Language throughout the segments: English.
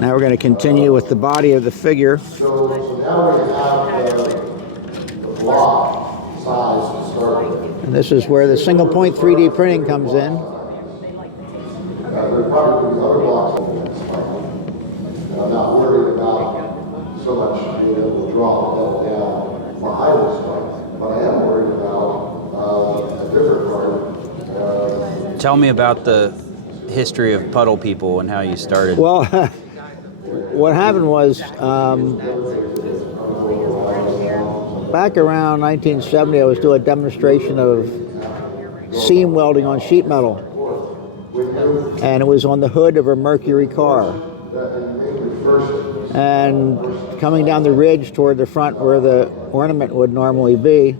Now we're going to continue with the body of the figure. So now we have the block size to start with. And this is where the single point 3D printing comes in. There probably be other blocks in this and I'm not worried about so much being able to draw the metal down behind this one, but I am worried about a different part. Tell me about the history of Puddled People and how you started. Well, what happened was back around 1970, I was doing a demonstration of seam welding on sheet metal, and it was on the hood of a Mercury car. And coming down the ridge toward the front where the ornament would normally be,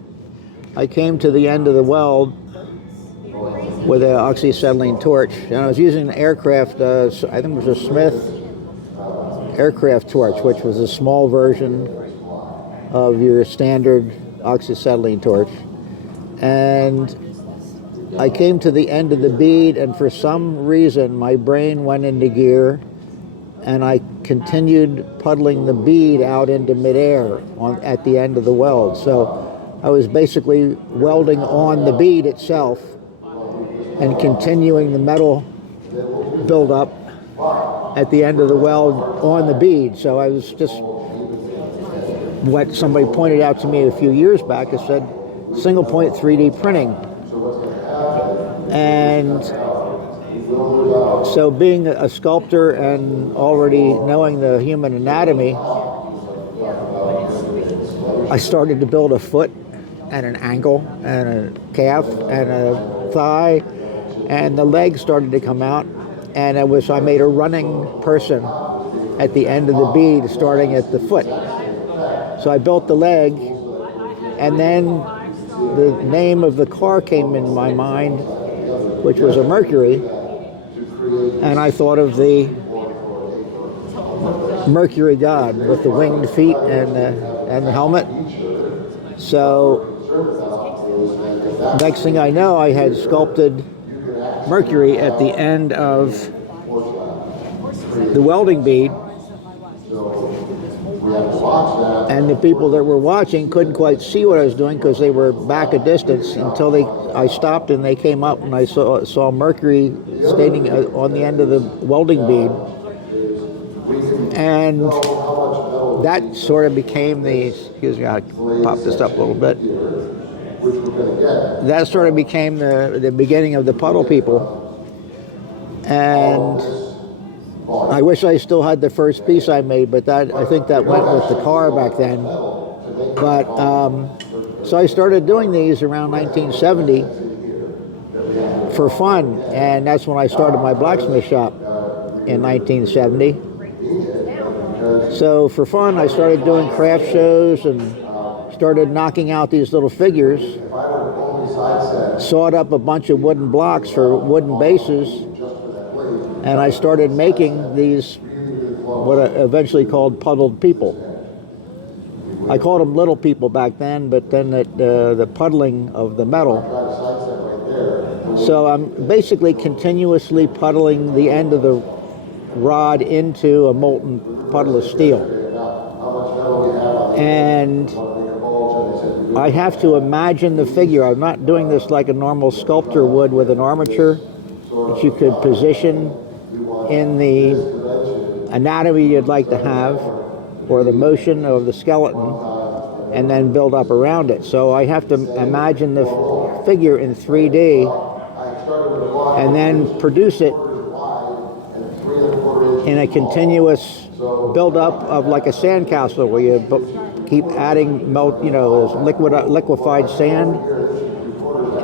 I came to the end of the weld with an oxyacetylene torch, and I was using an aircraft, I think it was a Smith aircraft torch, which was a small version of your standard oxyacetylene torch. And I came to the end of the bead, and for some reason my brain went into gear, and I continued puddling the bead out into midair at the end of the weld. So I was basically welding on the bead itself and continuing the metal buildup at the end of the weld on the bead. So I was just, what somebody pointed out to me a few years back, it said single point 3D printing. And so being a sculptor and already knowing the human anatomy, I started to build a foot and an ankle and a calf and a thigh, and the legs started to come out, and I made a running person at the end of the bead starting at the foot. So I built the leg, and then the name of the car came in my mind, which was a Mercury, and I thought of the Mercury god with the winged feet and the helmet. So next thing I know, I had sculpted Mercury at the end of the welding bead, and the people that were watching couldn't quite see what I was doing because they were back a distance until I stopped and they came up, and I saw Mercury standing on the end of the welding bead. And that sort of became excuse me, I'll pop this up a little bit. That sort of became the beginning of the Puddle People. And I wish I still had the first piece I made, but I think that went with the car back then. But so I started doing these around 1970 for fun, and that's when I started my blacksmith shop in 1970. So for fun, I started doing craft shows and started knocking out these little figures, sawed up a bunch of wooden blocks for wooden bases, and I started making these, what I eventually called Puddled People. I called them little people back then, but then the puddling of the metal. So I'm basically continuously puddling the end of the rod into a molten puddle of steel. And I have to imagine the figure. I'm not doing this like a normal sculptor would with an armature that you could position in the anatomy you'd like to have, or the motion of the skeleton, and then build up around it. So I have to imagine the figure in 3D and then produce it in a continuous build-up of like a sandcastle, where you keep adding liquefied sand,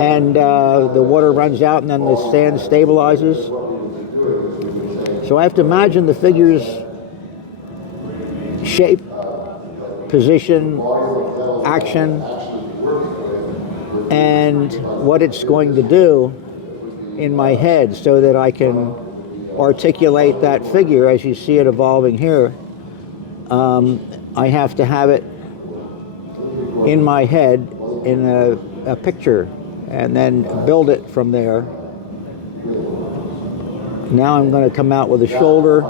and the water runs out and then the sand stabilizes. So I have to imagine the figure's shape, position, action, and what it's going to do in my head, so that I can articulate that figure as you see it evolving here. I have to have it in my head in a picture, and then build it from there. Now I'm going to come out with a shoulder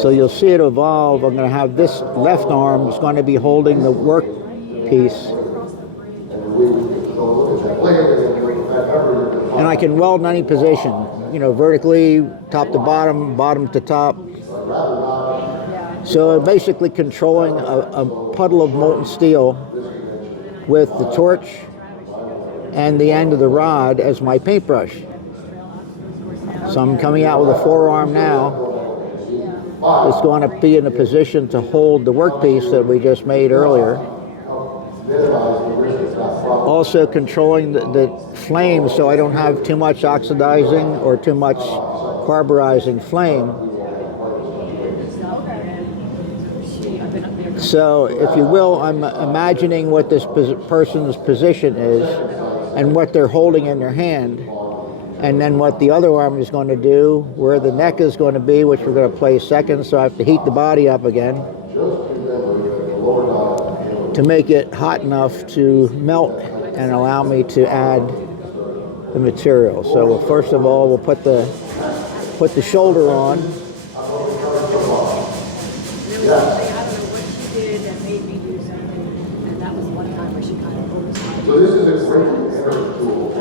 So you'll see it evolve. I'm going to have this left arm is going to be holding the work piece. And I can weld in any position, you know, vertically, top to bottom, bottom to top. So basically controlling a puddle of molten steel with the torch and the end of the rod as my paintbrush. So I'm coming out with a forearm now. It's going to be in a position to hold the workpiece that we just made earlier. Also controlling the flame so I don't have too much oxidizing or too much carburizing flame. So, if you will, I'm imagining what this person's position is and what they're holding in their hand, and then what the other arm is going to do, where the neck is going to be, which we're going to place second, so I have to heat the body up again to make it hot enough to melt and allow me to add the material. So first of all, we'll put the shoulder on.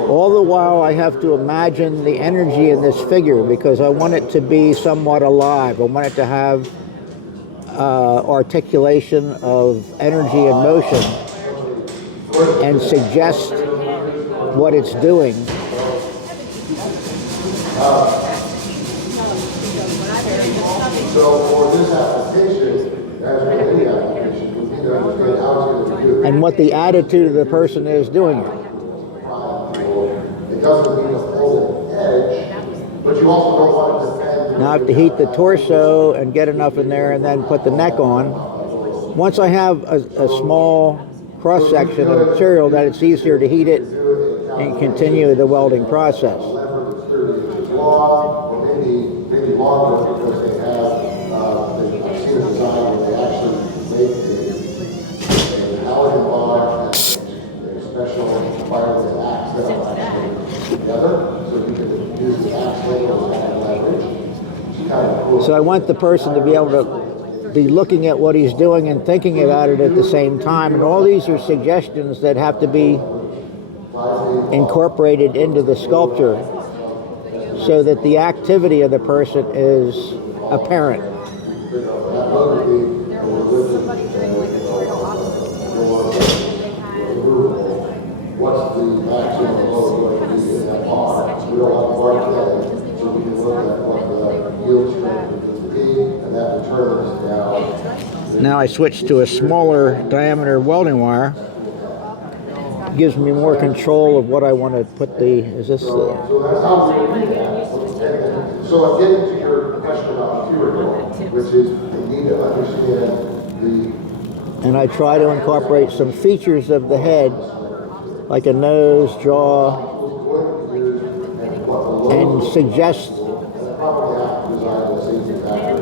All the while I have to imagine the energy in this figure because I want it to be somewhat alive. I want it to have articulation of energy and motion and suggest what it's doing. So for this application, as with any application, we need to understand how it's going to be used. And what the attitude of the person is doing it. It doesn't mean a full edge, but you also don't want it to bend. Now I have to heat the torso and get enough in there and then put the neck on. Once I have a small cross section of material, that it's easier to heat it and continue the welding process. Long, or maybe longer because they have, I've seen a design where they actually make a halogen bar and a special fire with axe that are actually together, so you can use the axe handle as leverage. It's kind of cool. So I want the person to be able to be looking at what he's doing and thinking about it at the same time. And all these are suggestions that have to be incorporated into the sculpture so that the activity of the person is apparent. What's the maximum load going to be in that bar? We don't want bar today, so we can look at what the yield strength is to be, and that determines Now I switch to a smaller diameter welding wire. Gives me more control of what I want to put the, is this the... So that's how we do that. So I'm getting to your question about material, which is we need to understand the... And I try to incorporate some features of the head, like a nose, jaw, and suggest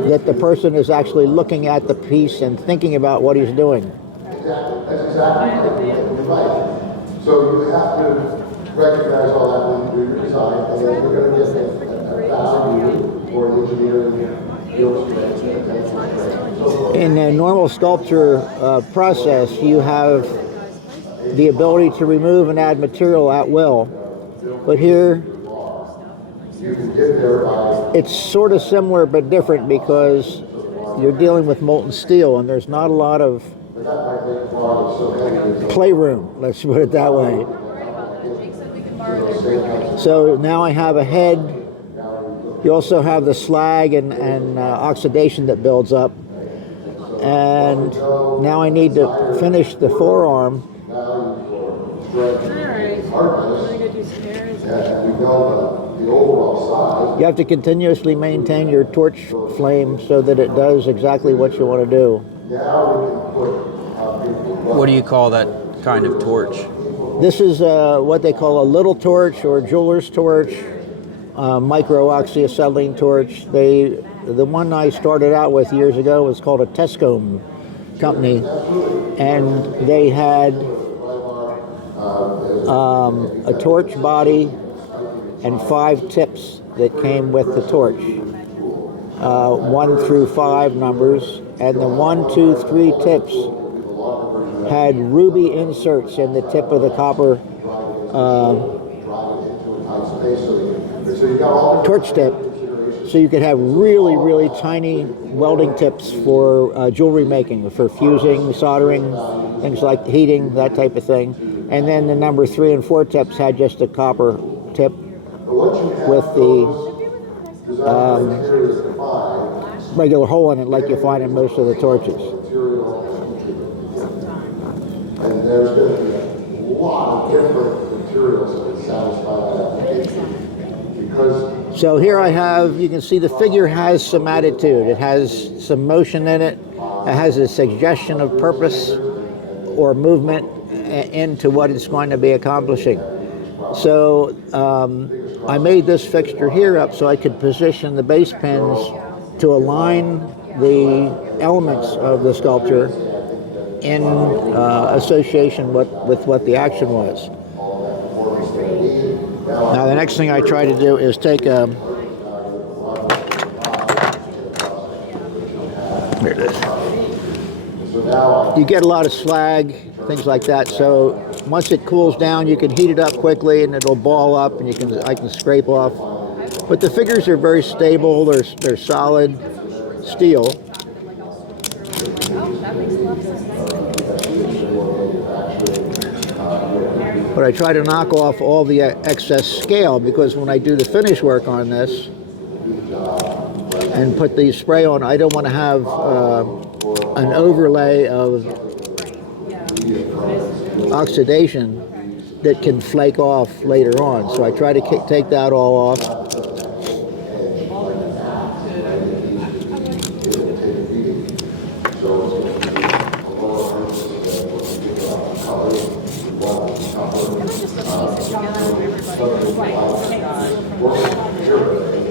that the person is actually looking at the piece and thinking about what he's doing. Exactly. That's exactly right. So you have to recognize all that when you do your design, and then you're going to get a value for the engineering illustrations. In a normal sculpture process, you have the ability to remove and add material at will. But here, You can get there by it's sort of similar but different because you're dealing with molten steel and there's not a lot of playroom, let's put it that way. So now I have a head. You also have the slag and oxidation that builds up. And now I need to finish the forearm. You have to continuously maintain your torch flame so that it does exactly what you want to do. What do you call that kind of torch? This is what they call a little torch or jeweler's torch, micro oxyacetylene torch. The one I started out with years ago was called a Tescom company, and they had a torch body and 5 tips that came with the torch. 1 through 5 numbers, and the 1, 2, 3 tips had ruby inserts in the tip of the copper torch tip, so you could have really, really tiny welding tips for jewelry making, for fusing, soldering, things like heating, that type of thing. And then the number 3 and 4 tips had just a copper tip with the regular hole in it, like you find in most of the torches. And there's going to be a lot of different materials that satisfy that application. Because so here I have, you can see the figure has some attitude. It has some motion in it. It has a suggestion of purpose or movement into what it's going to be accomplishing. So I made this fixture here up so I could position the base pins to align the elements of the sculpture in association with what the action was. Now the next thing I try to do is take a, here it is. You get a lot of slag, things like that, so once it cools down you can heat it up quickly and it'll ball up and I can scrape off. But the figures are very stable, they're solid steel. But I try to knock off all the excess scale, because when I do the finish work on this and put the spray on, I don't want to have an overlay of oxidation that can flake off later on. So I try to take that all off.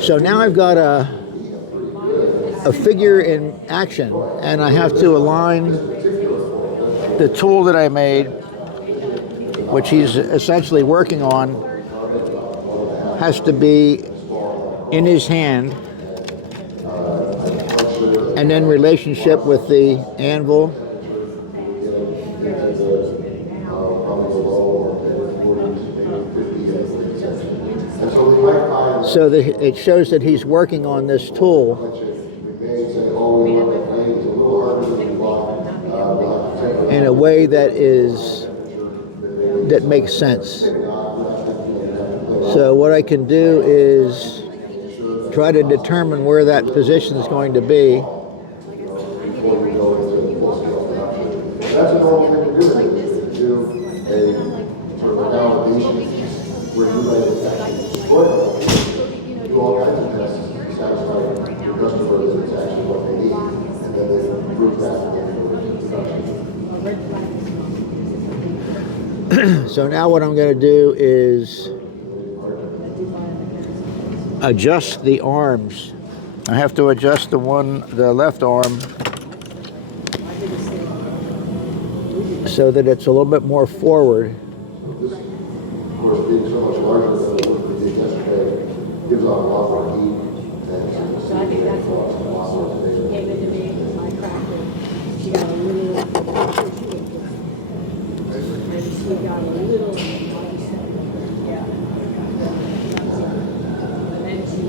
So now I've got a figure in action, and I have to align the tool that I made, which he's essentially working on, has to be in his hand, and then relationship with the anvil. So it shows that he's working on this tool in a way that makes sense. So what I can do is try to determine where that position is going to be. That's a normal thing to do. Do a sort of a validation where you lay it do all kinds of tests to satisfy your customer that it's actually what they need, and then they prove that in production. So now what I'm going to do is adjust the arms. I have to adjust the left arm, so that it's a little bit more forward. This, of course, being so much larger than it would be yesterday, gives off a lot more heat. So I think that's what came into me with my cracker. She got a little, and she got a little, yeah. And then she.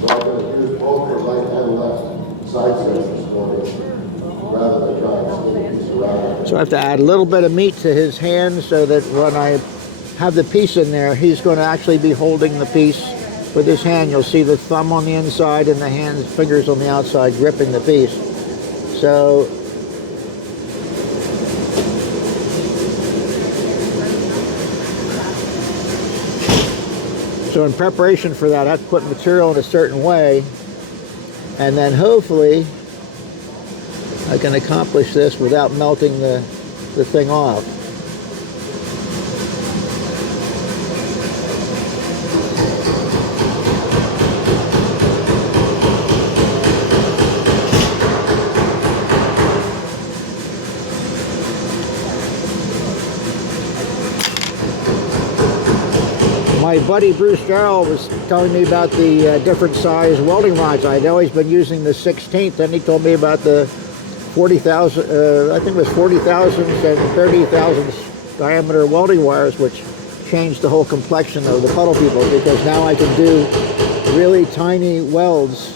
So I'm going to use both the right and left side steps this morning, rather than trying to split the piece around. So I have to add a little bit of meat to his hand, so that when I have the piece in there, he's going to actually be holding the piece with his hand. You'll see the thumb on the inside and the fingers on the outside gripping the piece. So in preparation for that, I have to put material in a certain way, and then hopefully I can accomplish this without melting the thing off. My buddy Bruce Darrell was telling me about the different size welding rods. I'd always been using the 16th, and he told me about the 40,000, I think it was 40,000 and 30,000 diameter welding wires, which changed the whole complexion of the Puddle People, because now I can do really tiny welds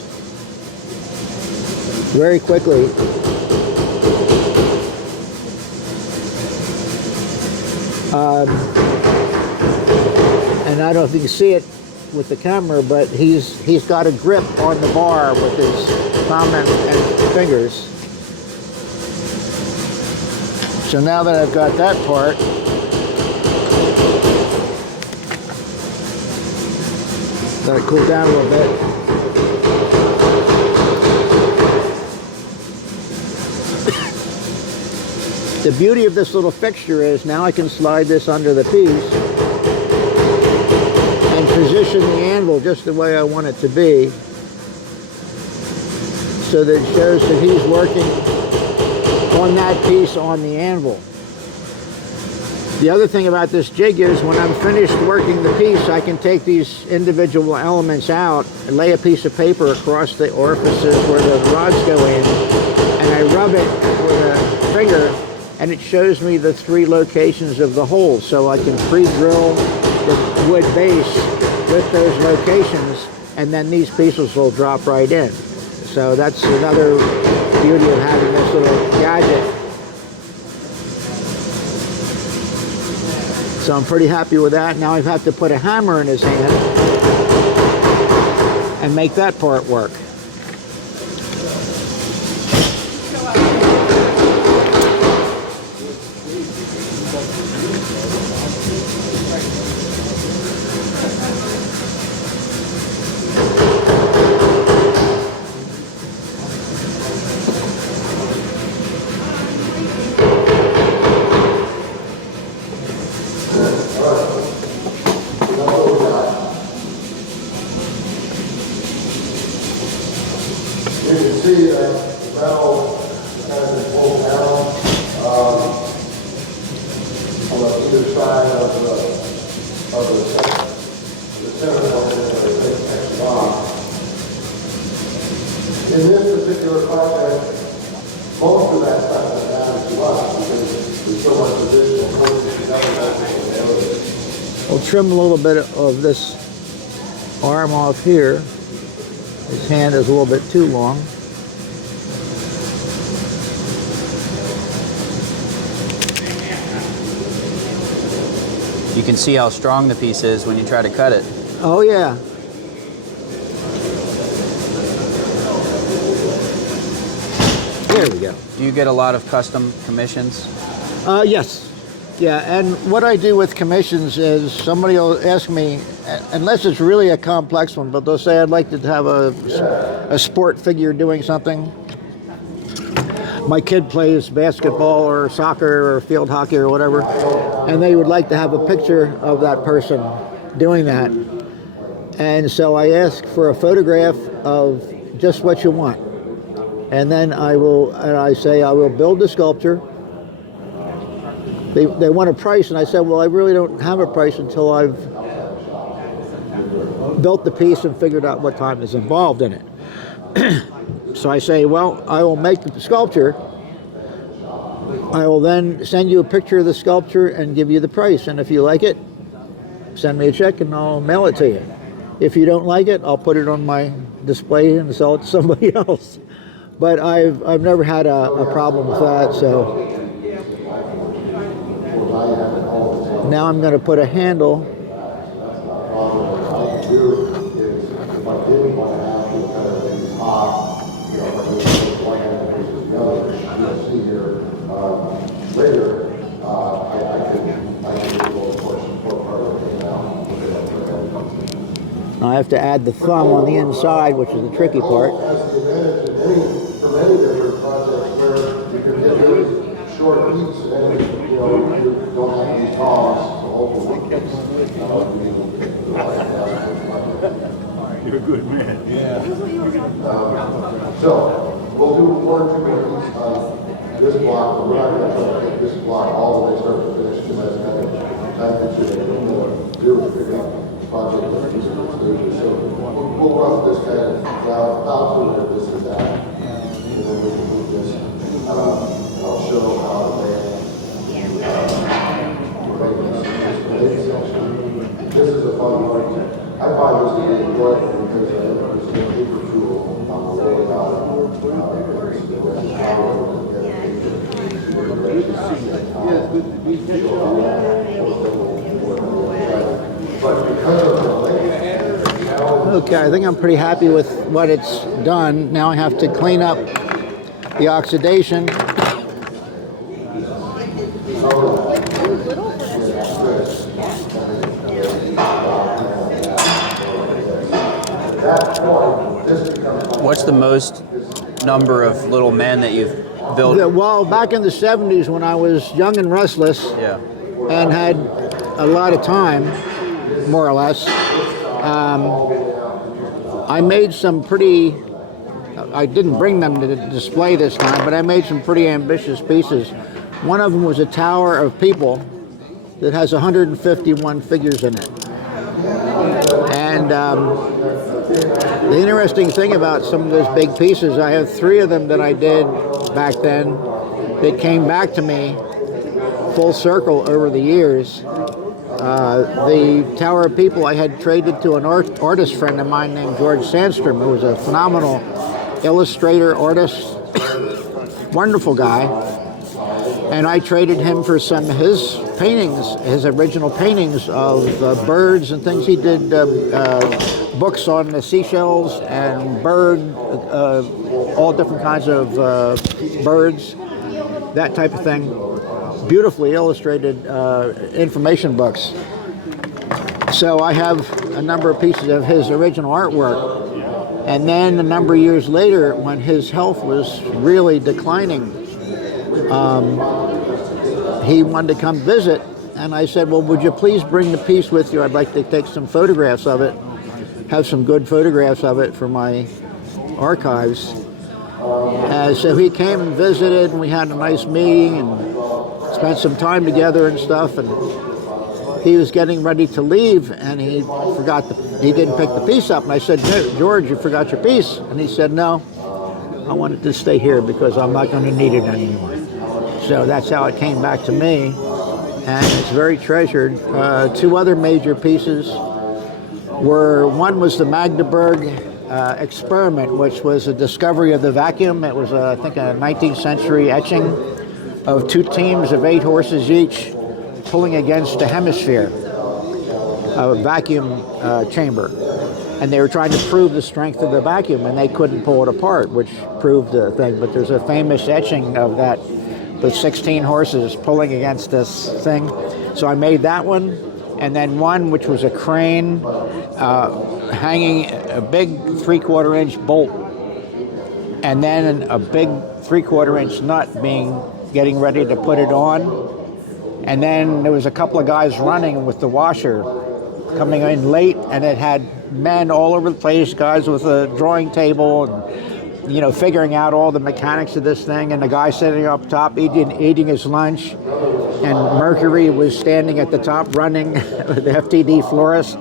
very quickly. And I don't know if you can see it with the camera, but he's got a grip on the bar with his thumb and fingers. So now that I've got that part, let it cool down a little bit. The beauty of this little fixture is now I can slide this under the piece and position the anvil just the way I want it to be, so that it shows that he's working on that piece on the anvil. The other thing about this jig is when I'm finished working the piece, I can take these individual elements out and lay a piece of paper across the orifices where the rods go in, and I rub it with a finger, and it shows me the 3 locations of the hole, so I can pre-drill the wood base with those locations, and then these pieces will drop right in. So that's another beauty of having this little gadget. So I'm pretty happy with that. Now I have to put a hammer in his hand and make that part work. You can see that the metal has been pulled down on either side of the center one and the next box. In this particular project, most of that stuff is down to us because there's so much additional work that you never have to do. We'll trim a little bit of this arm off here. His hand is a little bit too long. You can see how strong the piece is when you try to cut it. Oh yeah. There we go. Do you get a lot of custom commissions? Yes. Yeah, and what I do with commissions is somebody will ask me, unless it's really a complex one, but they'll say, I'd like to have a sport figure doing something. My kid plays basketball or soccer or field hockey or whatever, and they would like to have a picture of that person doing that. And so I ask for a photograph of just what you want. And then I say I will build the sculpture. They want a price, and I said, well, I really don't have a price until I've built the piece and figured out what time is involved in it. So I say, well, I will make the sculpture. I will then send you a picture of the sculpture and give you the price. And if you like it, send me a check and I'll mail it to you. If you don't like it, I'll put it on my display and sell it to somebody else. But I've never had a problem with that, so. Now I'm going to put a handle. What I do is, if I didn't want to have to kind of these hot, you know, one hand versus the other, you'll see here later, I can do a little portion for part of it now. I have to add the thumb on the inside, which is the tricky part. Has the advantage for many different projects where you can get really short beats and, you know, you don't have these tongs to hold the wood piece. You're a good man. Yeah. So, we'll do 1 or 2 more beats on this block, but we're not going to try to take this block all the way start to finish, because that's kind of time consuming. What we'll do is pick up project that he's going to do. So we'll run this kind of down, how to where this is at. And then we can move this. I'll show how the band this is a fun one. I find this to be enjoyable because this is a paper tool. I'm really about Okay, I think I'm pretty happy with what it's done. Now I have to clean up the oxidation. What's the most number of little men that you've built? Well, back in the 70s when I was young and restless Yeah. and had a lot of time, more or less, I made some pretty, I didn't bring them to display this time, but I made some pretty ambitious pieces. One of them was a tower of people that has 151 figures in it. And the interesting thing about some of those big pieces, I have 3 of them that I did back then that came back to me full circle over the years. The Tower of People I had traded to an artist friend of mine named George Sandstrom, who was a phenomenal illustrator, artist, wonderful guy. And I traded him for some of his paintings, his original paintings of birds and things. He did books on the seashells and all different kinds of birds, that type of thing. Beautifully illustrated information books. So I have a number of pieces of his original artwork. And then a number of years later, when his health was really declining, he wanted to come visit. And I said, well, would you please bring the piece with you? I'd like to take some photographs of it, have some good photographs of it for my archives. So he came and visited, and we had a nice meeting and spent some time together and stuff. And he was getting ready to leave, and he didn't pick the piece up. And I said, no, George, you forgot your piece. And he said, no, I want it to stay here because I'm not going to need it anymore. So that's how it came back to me, and it's very treasured. 2 other major pieces were, one was the Magdeburg experiment, which was a discovery of the vacuum. It was, I think, a 19th century etching of 2 teams of 8 horses each pulling against a hemisphere, a vacuum chamber. And they were trying to prove the strength of the vacuum, and they couldn't pull it apart, which proved the thing. But there's a famous etching of that with 16 horses pulling against this thing. So I made that one, and then one which was a crane hanging a big 3/4 inch bolt, and then a big 3/4 inch nut getting ready to put it on. And then there was a couple of guys running with the washer coming in late, and it had men all over the place, guys with a drawing table and figuring out all the mechanics of this thing, and the guy sitting up top eating his lunch, and Mercury was standing at the top running with the FTD florist.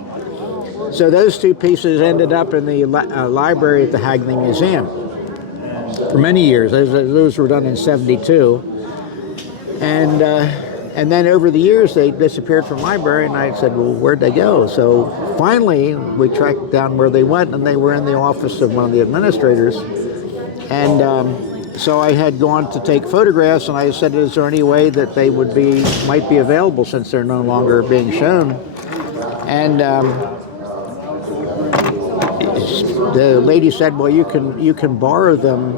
So those 2 pieces ended up in the library at the Hagley Museum for many years. Those were done in '72, and then over the years they disappeared from the library, and I said, well, where'd they go? So finally we tracked down where they went, and they were in the office of one of the administrators. And so I had gone to take photographs, and I said, is there any way that they might be available since they're no longer being shown? And the lady said, well, you can borrow them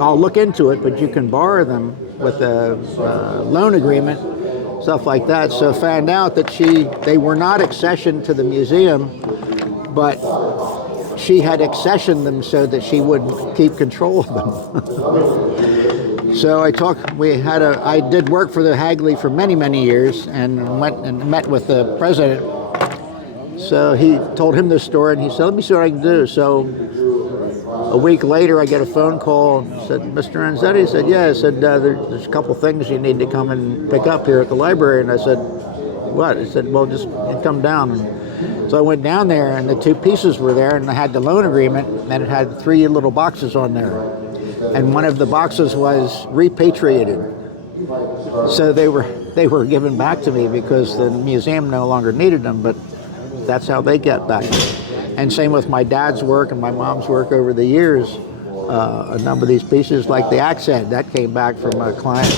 I'll look into it, but you can borrow them with a loan agreement, stuff like that. So I found out that they were not accessioned to the museum, but she had accessioned them so that she would keep control of them. So I did work for the Hagley for many, many years, and went and met with the president. So he told him this story, and he said, let me see what I can do. So a week later, I get a phone call, and said, Mr. Renzetti? I said, yeah. I said, there's a couple things you need to come and pick up here at the library. And I said, what? He said, well, just come down. So I went down there, and the two pieces were there, and I had the loan agreement, and it had 3 little boxes on there. And one of the boxes was repatriated. So they were given back to me because the museum no longer needed them, but that's how they got back. And same with my dad's work and my mom's work over the years. A number of these pieces, like the axe head, that came back from a client.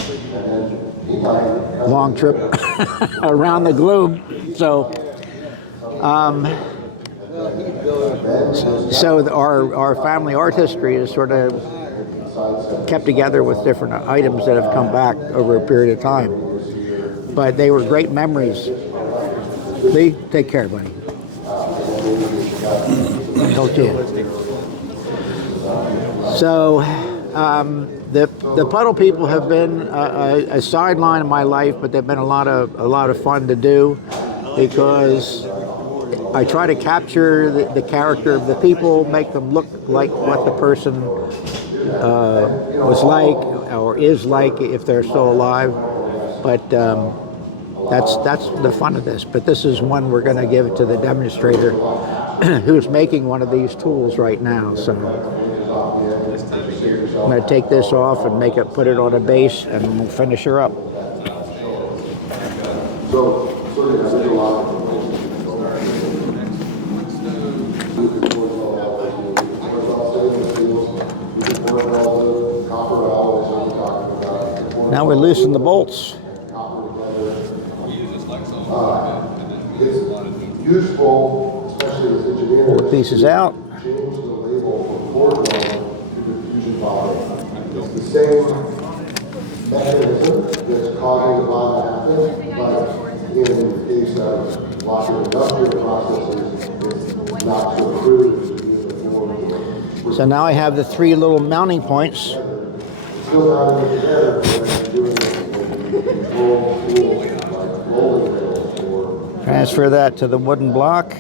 Long trip around the globe. So our family art history is sort of kept together with different items that have come back over a period of time. But they were great memories. Lee, take care, buddy. Don't you? So the Puddle People have been a sideline of my life, but they've been a lot of fun to do because I try to capture the character of the people, make them look like what the person was like or is like if they're still alive. But that's the fun of this. But this is one we're going to give to the demonstrator who's making one of these tools right now. So I'm going to take this off and put it on a base, and we'll finish her up. Now we loosen the bolts. It's useful, especially as engineers. Pull the pieces out. Change the label from board to diffusion bottle. It's the same mechanism that's causing the bond to happen, but in the case of lots of industrial processes, it's not so crude. So now I have the 3 little mounting points. Still not in the air when you're doing control tools like rolling rails or Transfer that to the wooden block.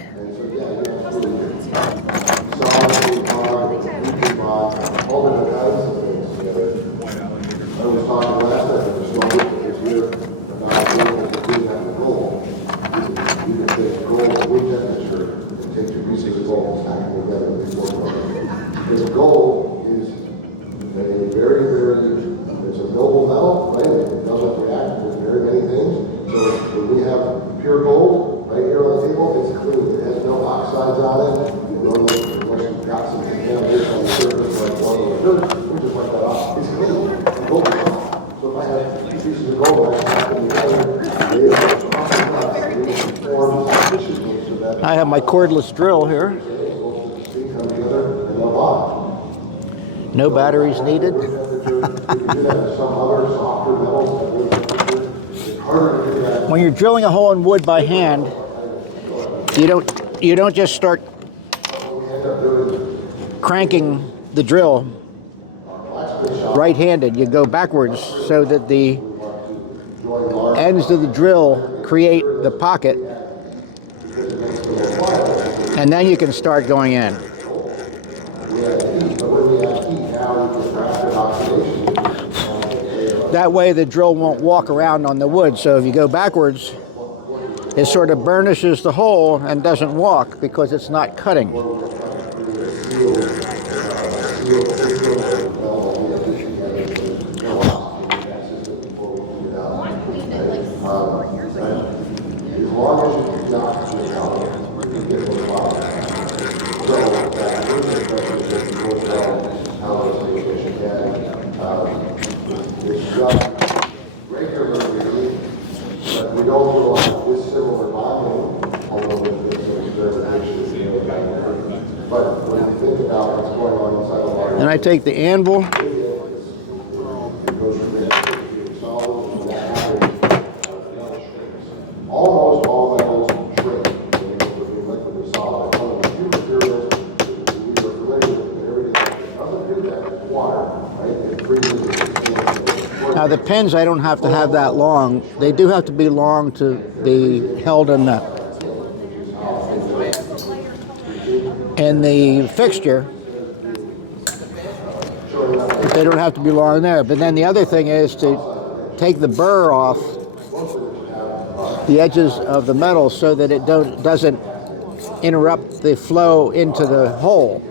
His goal is a it's a noble metal, right? It doesn't react with very many things. So when we have pure gold right here on the table, it's clean. It has no oxides on it. You know, unless you've got some contamination on the surface like one of the dirt, we just wipe that off. It's clean. The gold is off. So if I have 2 pieces of gold and I stack them together, they form sufficiently so that I have my cordless drill here. come together and they'll bond. No batteries needed. When you're drilling a hole in wood by hand, you don't just start cranking the drill right-handed. You go backwards so that the ends of the drill create the pocket, and then you can start going in. That way the drill won't walk around on the wood. So if you go backwards, it sort of burnishes the hole and doesn't walk because it's not cutting. Regularly, but we don't do a lot of dissimilar bonding, although there's some experimentation. But when you think about what's going on inside the water, Then I take the anvil, it goes from there to solid and almost all metals shrink when they go from liquid to solid. One of the few materials that we are familiar with and everything that doesn't do that is water, right? It freezes it. now the pins I don't have to have that long. They do have to be long to be held in the fixture. But they don't have to be long there. But then the other thing is to take the burr off the edges of the metal so that it doesn't interrupt the flow into the hole,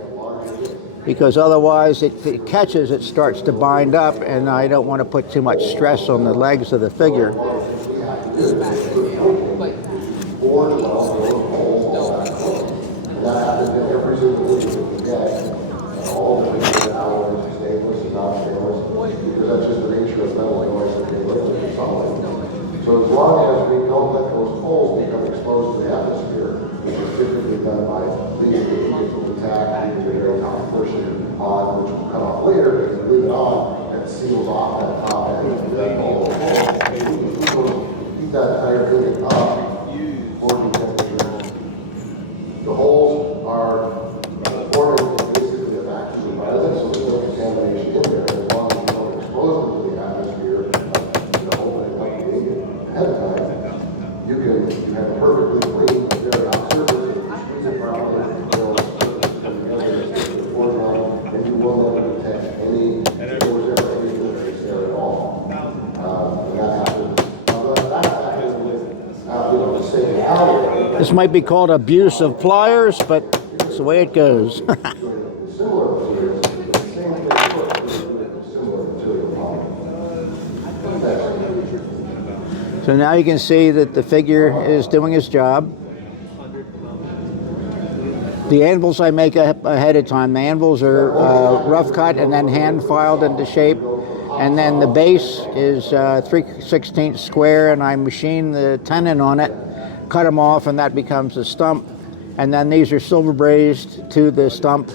because otherwise if it catches, it starts to bind up, and I don't want to put too much stress on the legs of the figure. So as long as we don't let those holes become exposed to the atmosphere, which is typically done by leaving the vehicle intact, leaving the very top portion on, which will come off later, if you leave it on, and it seals off that top end of that hole. Keep that entire thing up, working temperature. The holes are forming basically a vacuum environment, so there's no contamination in there. As long as you don't expose them to the atmosphere, ahead of time, you have a perfectly clean, very hot surface. If you squeeze it properly, it will and you will never detect any pores or anything there at all. And that happens. That happens with, the same hour. This might be called abuse of pliers, but it's the way it goes. Similar materials, the same thing, similar material. So now you can see that the figure is doing its job. The anvils I make ahead of time. The anvils are rough cut and then hand filed into shape. And then the base is 3/16 square, and I machine the tenon on it, cut them off, and that becomes a stump. And then these are silver brazed to the stump,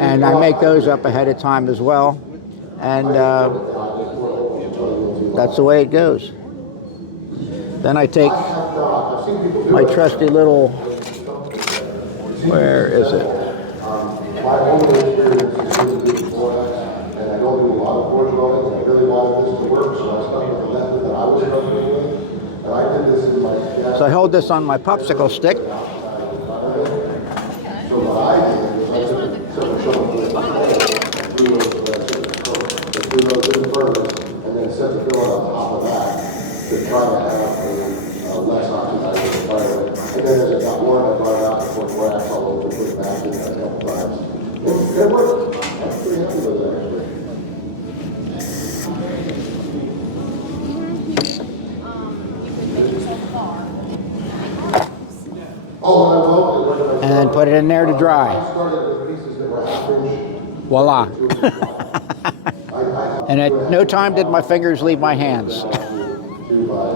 and I make those up ahead of time as well. And that's the way it goes. Then I take my trusty little, where is it? My only experience is doing borax, and I don't do a lot of forge welding, and I really wanted this to work, so I stuck with the method that I was comfortable with. And I did this in my gas. So I hold this on my popsicle stick. So what I did is I took several shovels through those in the furnace, and then set the fillet on top of that to try to have a less oxidized environment. And then as it got warm, I brought it out and poured borax all over, put it back in a couple times. It worked. I'm pretty happy with it, actually. Oh, and I welded it. And then put it in there to dry. I started with pieces that were half-inch. Voila. And at no time did my fingers leave my hands. 2 by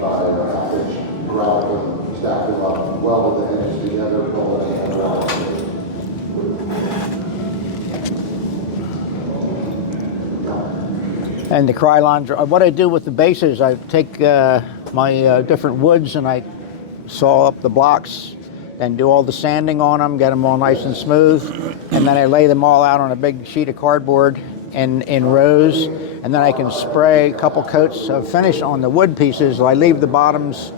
half-inch ground, stacked them up, welded the edges together, pulled the hand around. And the Krylon, what I do with the bases, I take my different woods and I saw up the blocks and do all the sanding on them, get them all nice and smooth, and then I lay them all out on a big sheet of cardboard in rows, and then I can spray a couple coats of finish on the wood pieces. So I leave the bottoms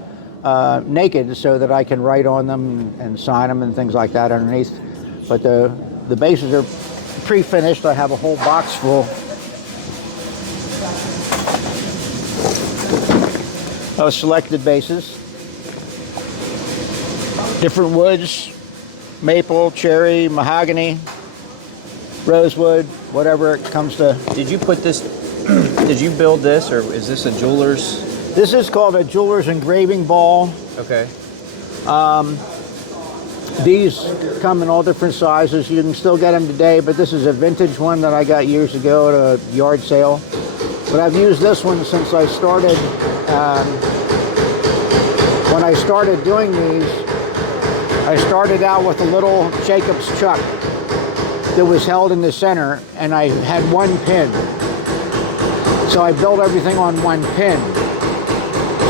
naked so that I can write on them and sign them and things like that underneath. But the bases are pre-finished. I have a whole box full of selected bases. Different woods, maple, cherry, mahogany, rosewood, whatever it comes to. Did you put this, did you build this, or is this a jeweler's? This is called a jeweler's engraving ball. Okay. These come in all different sizes. You can still get them today, but this is a vintage one that I got years ago at a yard sale. But I've used this one since I started. When I started doing these, I started out with a little Jacob's chuck that was held in the center, and I had one pin. So I built everything on one pin.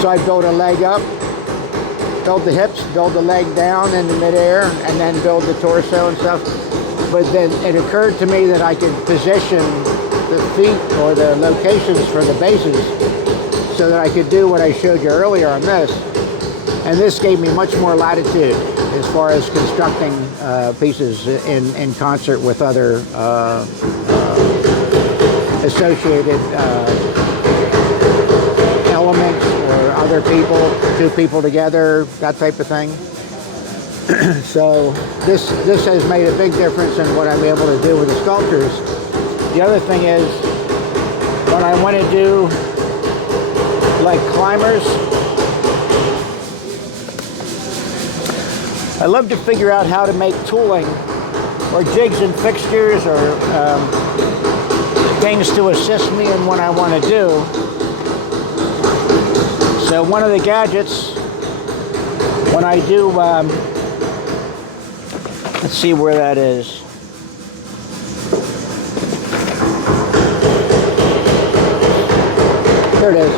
So I built a leg up, build the hips, build the leg down in the midair, and then build the torso and stuff. But then it occurred to me that I could position the feet or the locations for the bases so that I could do what I showed you earlier on this. And this gave me much more latitude as far as constructing pieces in concert with other associated elements or other people, two people together, that type of thing. So this has made a big difference in what I'm able to do with the sculptures. The other thing is, when I want to do like climbers, I love to figure out how to make tooling or jigs and fixtures or things to assist me in what I want to do. So one of the gadgets, when I do, let's see where that is. There it is.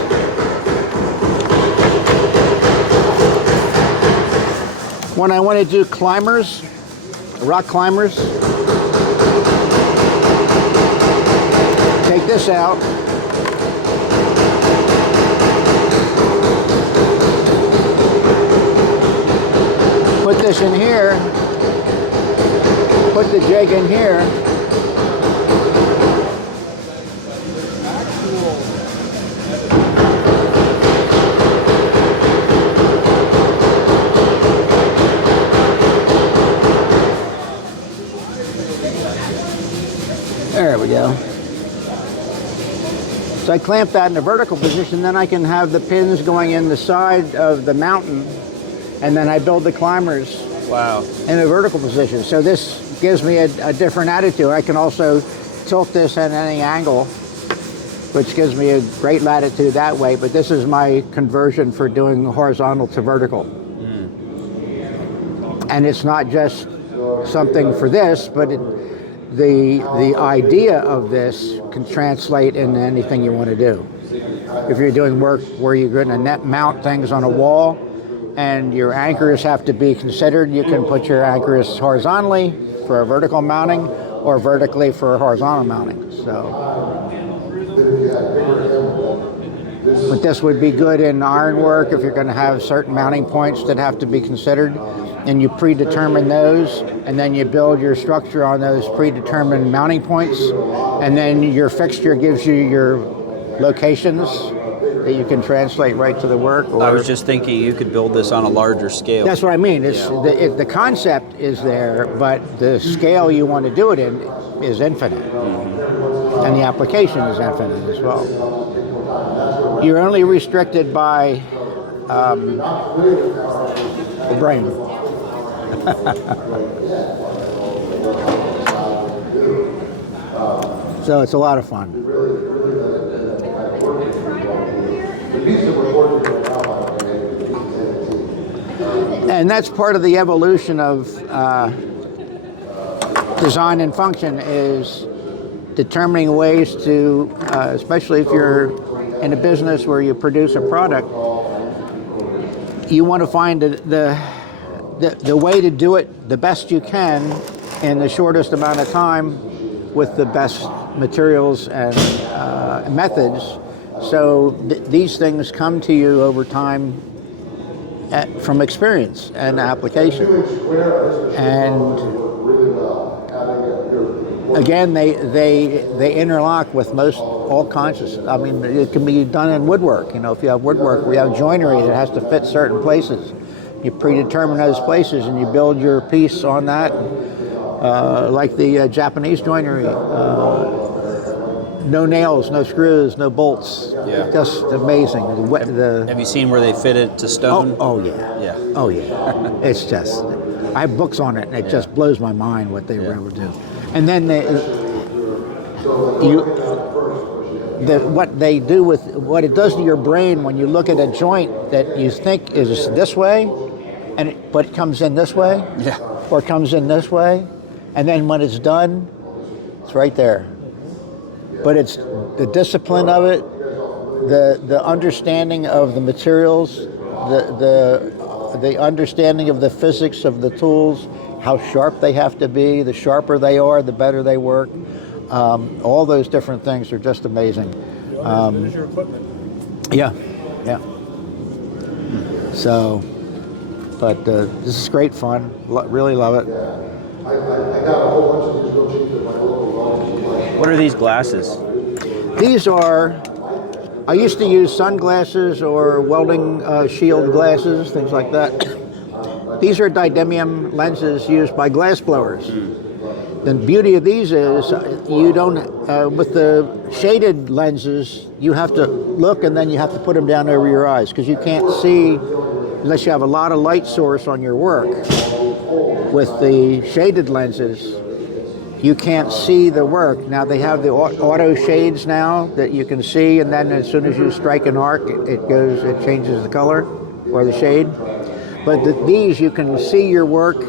When I want to do climbers, rock climbers, take this out. Put this in here. Put the jig in here. There we go. So I clamp that in a vertical position, then I can have the pins going in the side of the mountain, and then I build the climbers. Wow. In a vertical position. So this gives me a different attitude. I can also tilt this at any angle, which gives me a great latitude that way, but this is my conversion for doing horizontal to vertical. And it's not just something for this, but the idea of this can translate into anything you want to do. If you're doing work where you're going to net mount things on a wall and your anchors have to be considered, you can put your anchors horizontally for a vertical mounting or vertically for a horizontal mounting. So, but this would be good in ironwork if you're going to have certain mounting points that have to be considered, and you predetermine those, and then you build your structure on those predetermined mounting points, and then your fixture gives you your locations that you can translate right to the work. Or, I was just thinking you could build this on a larger scale. that's what I mean. It's the concept is there, but the scale you want to do it in is infinite, and the application is infinite as well. You're only restricted by the brain. So it's a lot of fun. And that's part of the evolution of design and function, is determining ways to, especially if you're in a business where you produce a product, you want to find the way to do it the best you can in the shortest amount of time with the best materials and methods. So these things come to you over time from experience and application. And again, they interlock with all conscious. I mean, it can be done in woodwork. You know, if you have woodwork where you have joinery that has to fit certain places, you predetermine those places and you build your piece on that, like the Japanese joinery. No nails, no screws, no bolts. Yeah. Just amazing. Have you seen where they fit it to stone? Oh yeah. Yeah. Oh yeah. It's just, I have books on it, and it just blows my mind what they were able to do. And then what they do with what it does to your brain when you look at a joint that you think is this way, but it comes in this way, Yeah. or it comes in this way, and then when it's done, it's right there. But it's the discipline of it, the understanding of the materials, the understanding of the physics of the tools, how sharp they have to be. The sharper they are, the better they work. All those different things are just amazing. What is your equipment? Yeah. So, but this is great fun. Really love it. I got a whole bunch of these real cheap at my local welding place. What are these glasses? These are, I used to use sunglasses or welding shield glasses, things like that. These are didymium lenses used by glass blowers. The beauty of these is you don't, with the shaded lenses, you have to look and then you have to put them down over your eyes because you can't see unless you have a lot of light source on your work. With the shaded lenses, you can't see the work. Now they have the auto shades now that you can see, and then as soon as you strike an arc, it changes the color or the shade. But these, you can see your work,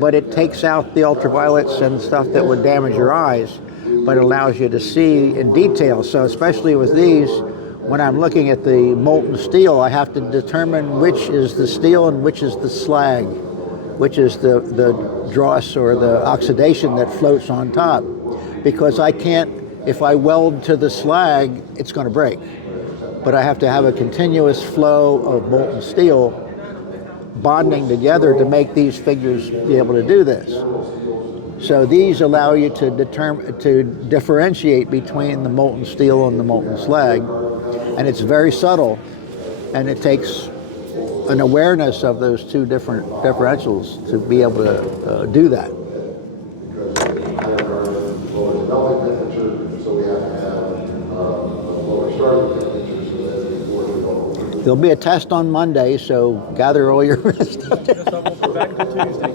but it takes out the ultraviolets and stuff that would damage your eyes, but allows you to see in detail. So especially with these, when I'm looking at the molten steel, I have to determine which is the steel and which is the slag, which is the dross or the oxidation that floats on top. Because I can't, if I weld to the slag, it's going to break. But I have to have a continuous flow of molten steel bonding together to make these figures be able to do this. So these allow you to differentiate between the molten steel and the molten slag, and it's very subtle, and it takes an awareness of those two different differentials to be able to do that. Lower melting temperature, so we have to have a lower starting temperature so that before we go. There'll be a test on Monday, so gather all your stuff. Guess I won't be back until Tuesday.